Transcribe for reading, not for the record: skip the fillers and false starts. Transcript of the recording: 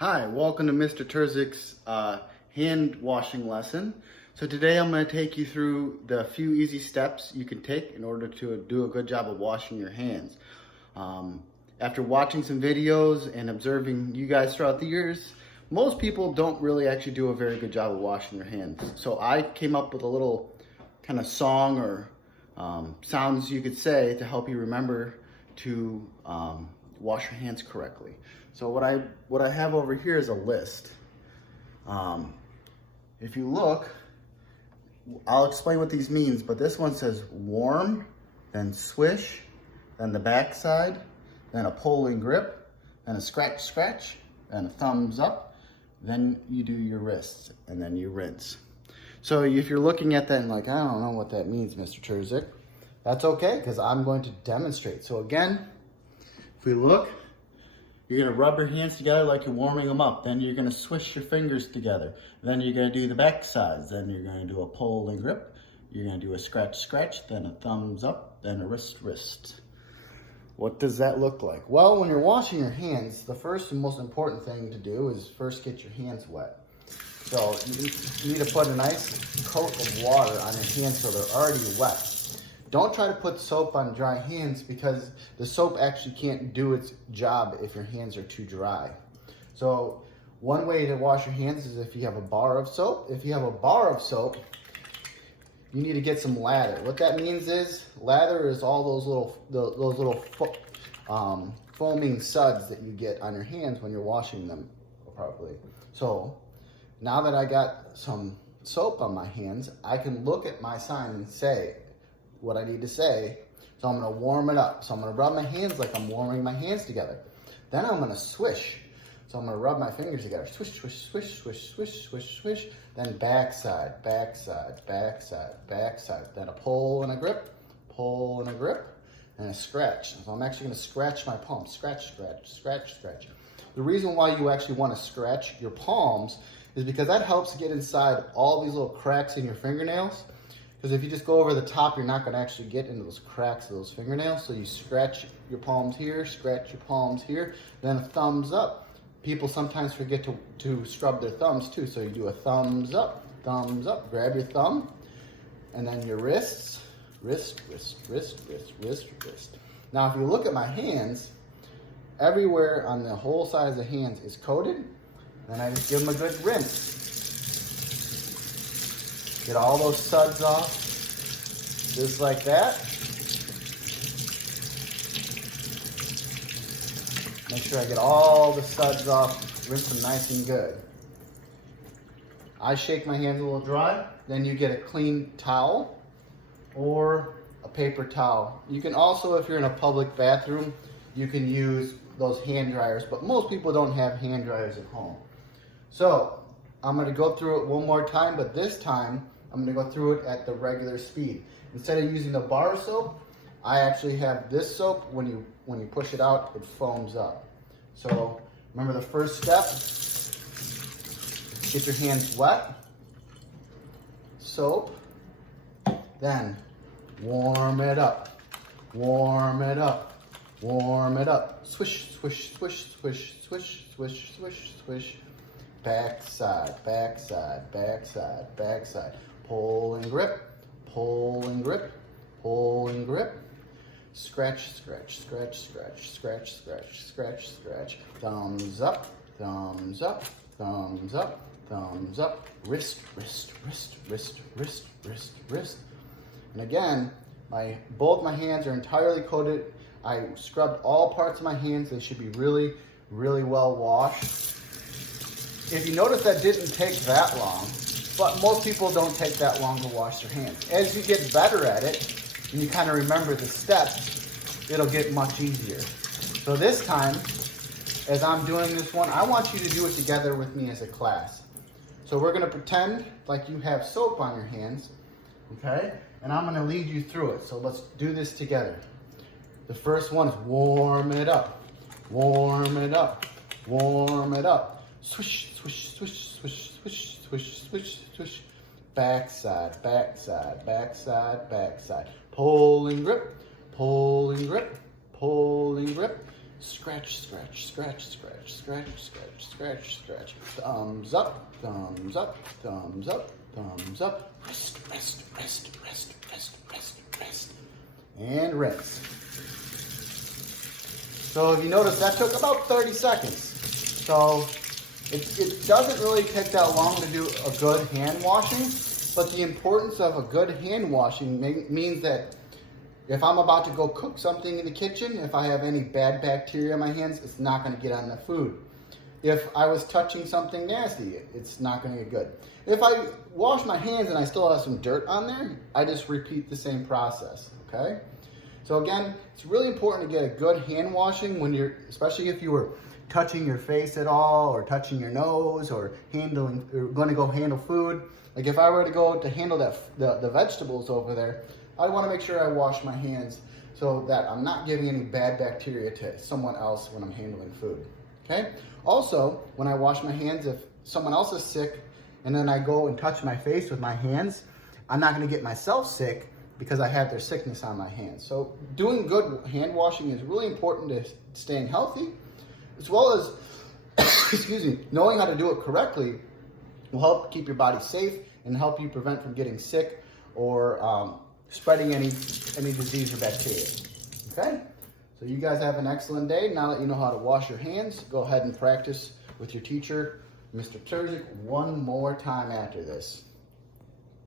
Hi, welcome to Mr. Terzik's hand washing lesson. So today I'm going to take you through the few easy steps you can take in order to do a good job of washing your hands. After watching some videos and observing you guys throughout the years, most people don't really actually do a very good job of washing their hands. So I came up with a little kind of song or sounds you could say to help you remember to wash your hands correctly. So what I have over here is a list. If you look, I'll explain what these means, but this one says warm, then swish, then the back side, then a pull and grip, then a scratch scratch, then a thumbs up, then you do your wrists, and then you rinse. So if you're looking at that and like, I don't know what that means, Mr. Terzik, that's okay, because I'm going to demonstrate. So again, if we look, you're gonna rub your hands together like you're warming them up. Then you're gonna swish your fingers together. Then you're gonna do the back sides. Then you're gonna do a pull and grip. You're gonna do a scratch scratch, then a thumbs up, then a wrist wrist. What does that look like? Well, when you're washing your hands, the first and most important thing to do is first get your hands wet. So you need to put a nice coat of water on your hands so they're already wet. Don't try to put soap on dry hands because the soap actually can't do its job if your hands are too dry. So one way to wash your hands is if you have a bar of soap. If you have a bar of soap, you need to get some lather. What that means is lather is all those little foaming suds that you get on your hands when you're washing them properly. So now that I got some soap on my hands, I can look at my sign and say what I need to say. So I'm gonna warm it up. So I'm gonna rub my hands like I'm warming my hands together. Then I'm gonna swish. So I'm gonna rub my fingers together. Swish, swish, swish, swish, swish, swish, swish. Then back side, back side, back side, back side. Then a pull and a grip, pull and a grip, and a scratch. So I'm actually gonna scratch my palms. Scratch, scratch, scratch, scratch. The reason why you actually wanna scratch your palms is because that helps get inside all these little cracks in your fingernails. Because if you just go over the top, you're not going to actually get into those cracks of those fingernails. So you scratch your palms here, scratch your palms here, then a thumbs up. People sometimes forget to scrub their thumbs too. So you do a thumbs up, grab your thumb, and then your wrists, wrist, wrist, wrist, wrist, wrist, wrist. Now if you look at my hands, everywhere on the whole side of the hands is coated. Then I just give them a good rinse. Get all those suds off, just like that. Make sure I get all the suds off, rinse them nice and good. I shake my hands a little dry, then you get a clean towel or a paper towel. You can also, if you're in a public bathroom, you can use those hand dryers, but most people don't have hand dryers at home. So I'm gonna go through it one more time, but this time I'm gonna go through it at the regular speed. Instead of using the bar soap, I actually have this soap. When you push it out, it foams up. So remember the first step, get your hands wet, soap, then warm it up, warm it up, warm it up. Swish, swish, swish, swish, swish, swish, swish, swish. Back side, back side, back side, back side. Pull and grip, pull and grip, pull and grip. Scratch, scratch, scratch, scratch, scratch, scratch, scratch, scratch. Thumbs up, thumbs up, thumbs up, thumbs up. Wrist, wrist, wrist, wrist, wrist, wrist, wrist. And again, both my hands are entirely coated. I scrubbed all parts of my hands. They should be really, really well washed. If you notice, that didn't take that long, but most people don't take that long to wash their hands. As you get better at it, and you kind of remember the steps, it'll get much easier. So this time, as I'm doing this one, I want you to do it together with me as a class. So we're gonna pretend like you have soap on your hands, okay? And I'm gonna lead you through it. So let's do this together. The first one is warm it up, warm it up, warm it up. Swish, swish, swish, swish, swish, swish, swish, swish. Back side, back side, back side, back side. Pull and grip, pull and grip, pull and grip. Scratch, scratch, scratch, scratch, scratch, scratch, scratch, scratch. Thumbs up, thumbs up, thumbs up, thumbs up. Rest, rest, rest, rest, rest, rest, rest. And rinse. So if you notice, that took about 30 seconds. So it doesn't really take that long to do a good hand washing, but the importance of a good hand washing means that if I'm about to go cook something in the kitchen, if I have any bad bacteria on my hands, it's not going to get on the food. If I was touching something nasty, it's not going to get good. If I wash my hands and I still have some dirt on there, I just repeat the same process, okay? So again, it's really important to get a good hand washing when you're, especially if you were touching your face at all, or touching your nose, or going to go handle food. Like if I were to go to handle the vegetables over there, I want to make sure I wash my hands so that I'm not giving any bad bacteria to someone else when I'm handling food, okay? Also, when I wash my hands, if someone else is sick and then I go and touch my face with my hands, I'm not going to get myself sick because I have their sickness on my hands. So doing good hand washing is really important to staying healthy, as well as, excuse me, knowing how to do it correctly will help keep your body safe and help you prevent from getting sick or spreading any disease or bacteria, okay? So you guys have an excellent day. Now that you know how to wash your hands, go ahead and practice with your teacher, Mr. Terzic, one more time after this.